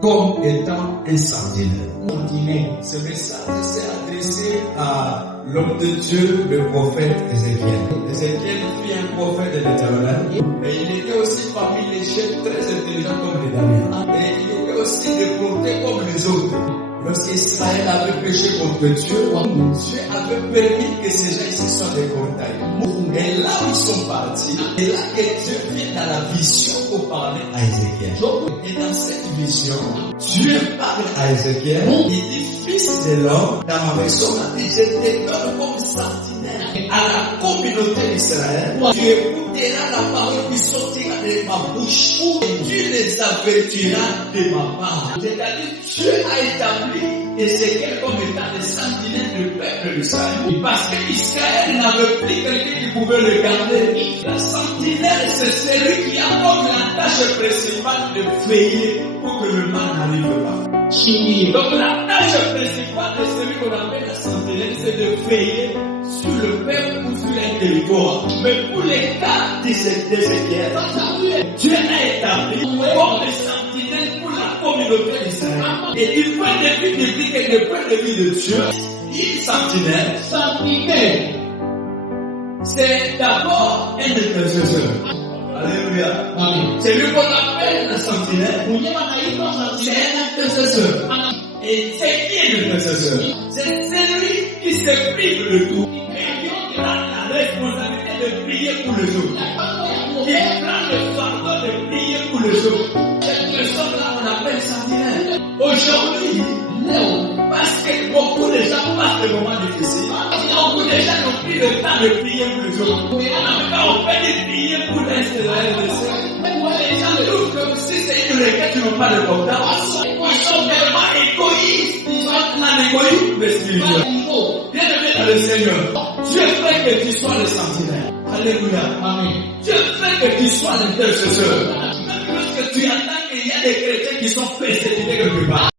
comme étant un sentinelle. Ce message s'est adressé à l'homme de Dieu, le prophète Ézéchiel. Ézéchiel fut un prophète de l'Éternel et il était aussi parmi les chefs très intelligents comme les Daniel. Et il était aussi déporté comme les autres. Lorsqu'Israël avait péché contre Dieu, Dieu avait permis que ces gens ici soient déportés. Et là où ils sont partis, et là que Dieu vient dans la vision pour parler à Ézéchiel. Et dans cette vision, Dieu parle à Ézéchiel. Il dit, fils de l'homme, dans ma maison, je te donne comme sentinelle à la communauté d'Israël. Tu écouteras la parole qui sortira de ma bouche et tu les avertiras de ma part. C'est-à-dire, Dieu a établi Ézéchiel comme étant le sentinelle du peuple d'Israël. Parce qu'Israël n'avait plus quelqu'un qui pouvait le garder. La sentinelle, c'est celui qui a comme la tâche principale de veiller pour que le mal n'arrive pas. Donc la tâche principale de celui qu'on appelle la sentinelle, c'est de veiller sur le peuple ou sur un territoire. Mais pour les cas d'Ézéchiel, Dieu a établi comme le sentinelle pour la communauté d'Israël. Et du point de vue biblique et du point de vue de Dieu, il sentinelle, c'est d'abord un intercesseur. Alléluia. C'est lui qu'on appelle la sentinelle. C'est un intercesseur. Et c'est qui est l'intercesseur? C'est celui qui se prive de tout. Et qui a la responsabilité de prier pour les autres. Qui prend le fardeau de prier pour les autres. Cette personne-là, on appelle sentinelle. Aujourd'hui, non. Parce que beaucoup de gens passent des moments difficiles. Beaucoup de gens n'ont pris le temps de prier pour les autres. Mais en même temps, on fait des prières pour l'Est de les gens trouvent que si c'est une requête, ils n'ont pas de contact. Ils sont tellement égoïstes. Ils sont dans l'égoïsme spirituel. Bien-aimé dans le Seigneur, Dieu fait que tu sois le sentinelle. Alléluia. Amen. Dieu fait que tu sois l'intercesseur. Même lorsque tu entends qu'il y a des chrétiens qui sont persécutés quelque part.